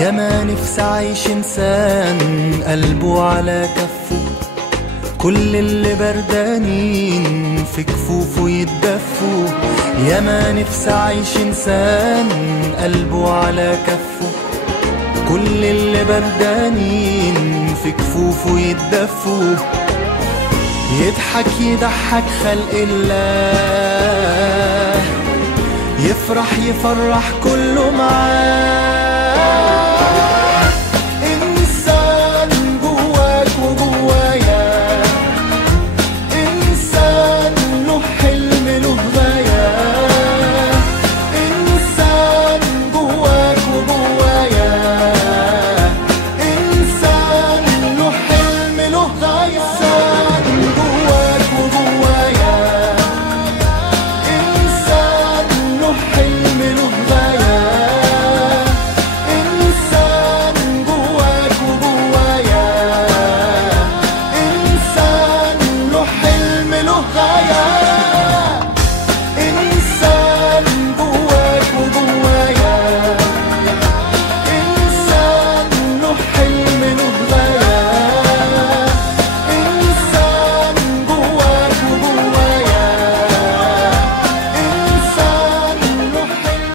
يا ما نفسي أعيش إنسان قلبه على كفه، كل اللي بردانين في كفوفه يتدفوا. يا ما نفسي أعيش إنسان قلبه على كفه، كل اللي بردانين في كفوفه يتدفوا. يضحك يضحك خلق الله، يفرح يفرح كله معاه.